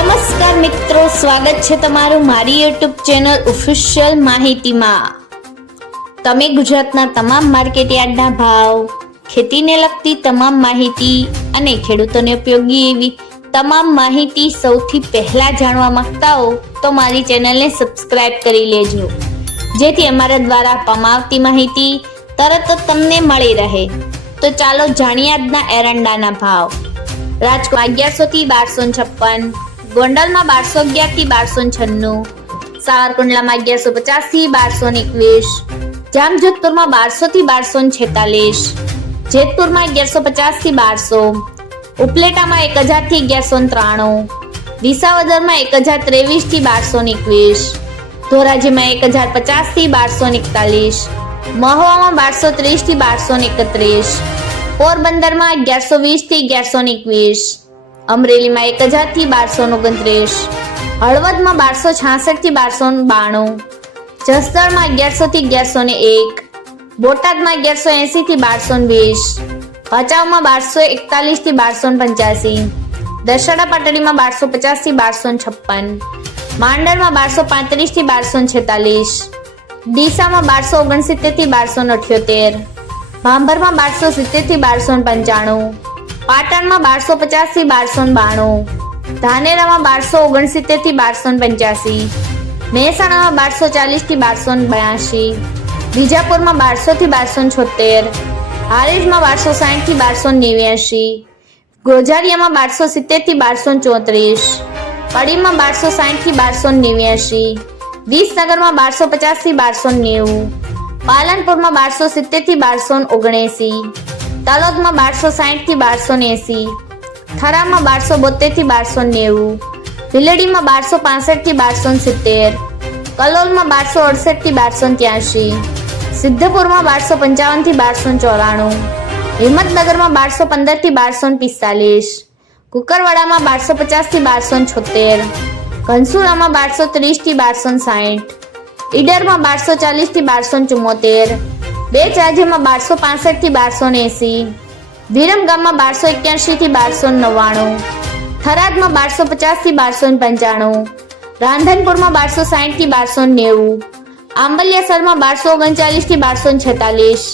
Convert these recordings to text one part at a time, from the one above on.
નમસ્કાર મિત્રો, સ્વાગત છે તમારું મારી યુટ્યુબ ચેનલ ઓફિશિયલ માહિતીમાં। તમે ગુજરાતના તમામ માર્કેટ યાર્ડના ભાવ, ખેતીને લગતી તમામ માહિતી અને ખેડૂતોને ઉપયોગી એવી તમામ માહિતી સૌથી પહેલા જાણવા માંગતા હો તો મારી ચેનલને સબસ્ક્રાઇબ કરી લેજો, જેથી અમારા દ્વારા આપવામાં આવતી માહિતી તરત જ તમને મળી રહે। તો ચાલો જાણીએ આજના એરંડાના ભાવ। રાજકોટ 1100 થી 1256, ગોંડલમાં 1211 થી 1296, સાવરકુંડલામાં 1150 થી 1221, જામજોધપુરમાં 1200 થી 1246, જેતપુરમાં 1150 થી 1200, ઉપલેટામાં 1000 થી 1193, વિસાવદરમાં 1023 થી 1221, ધોરાજીમાં 1050 થી 1241, મહુવામાં 1230 થી 1231, પોરબંદરમાં 1120 થી 1121, અમરેલીમાં 1000 થી 1229, હળવદમાં 1266 થી 1292, જસદણમાં 1100 થી 1101, બોટાદમાં 1180 થી 1220, ભચાઉમાં 1241 થી 1285, દશેરા પાટડીમાં 1250 થી 1256, માંડલમાં 1235 થી 1246, ડીસામાં 1269 થી 1278, ભાંભરમાં 1270 થી 1295, પાટણમાં 1250 થી 1292, ધાનેરામાં 1269 થી 1285, મહેસાણામાં 1240 થી 1282, વિજાપુરમાં 1200 થી 1276, હારીજમાં 1260 થી 1289, ગોઝારિયામાં 1270 થી 1234, કડીમાં 1260 થી 1289, વિસનગરમાં 1250 થી 1290, પાલનપુરમાં 1270 થી 1279, તલોદમાં 1260 થી 1280, થરામાં 1272 થી 1290, ભીલડીમાં 1265 થી 1270, કલોલમાં 1268 થી 1283, સિદ્ધપુરમાં 1255 થી 1294, હિંમતનગરમાં 1215 થી 1245, કુકરવાડામાં 1250 થી 1276, ઘનસુરામાં 1230 થી 1260, ઈડરમાં 1240 થી 1274, બેચરાજીમાં 1265 થી 1280, વિરમગામમાં 1281 થી 1299, થરાદમાં 1250 થી 1295, રાંધનપુરમાં 1260 થી 1290, આંબલિયાસરમાં 1239 થી 1246,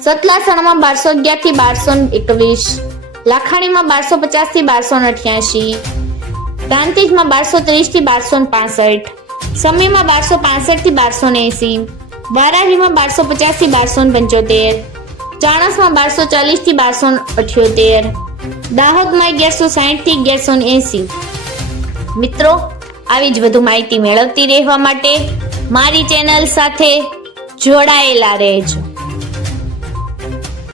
સતલાસણામાં 1211 થી 1221, લાખાણીમાં 1250 થી 1288, પ્રાંતિજમાં 1230 થી 1265, સમીમાં 1265 થી 1280, વારાહીમાં 1250 થી 1275, ચાણસમાં 1240 થી 1278, દાહોદમાં 1160 થી 1180। મિત્રો, આવી જ વધુ માહિતી મેળવતી રહેવા માટે મારી ચેનલ સાથે જોડાયેલા રહેજો।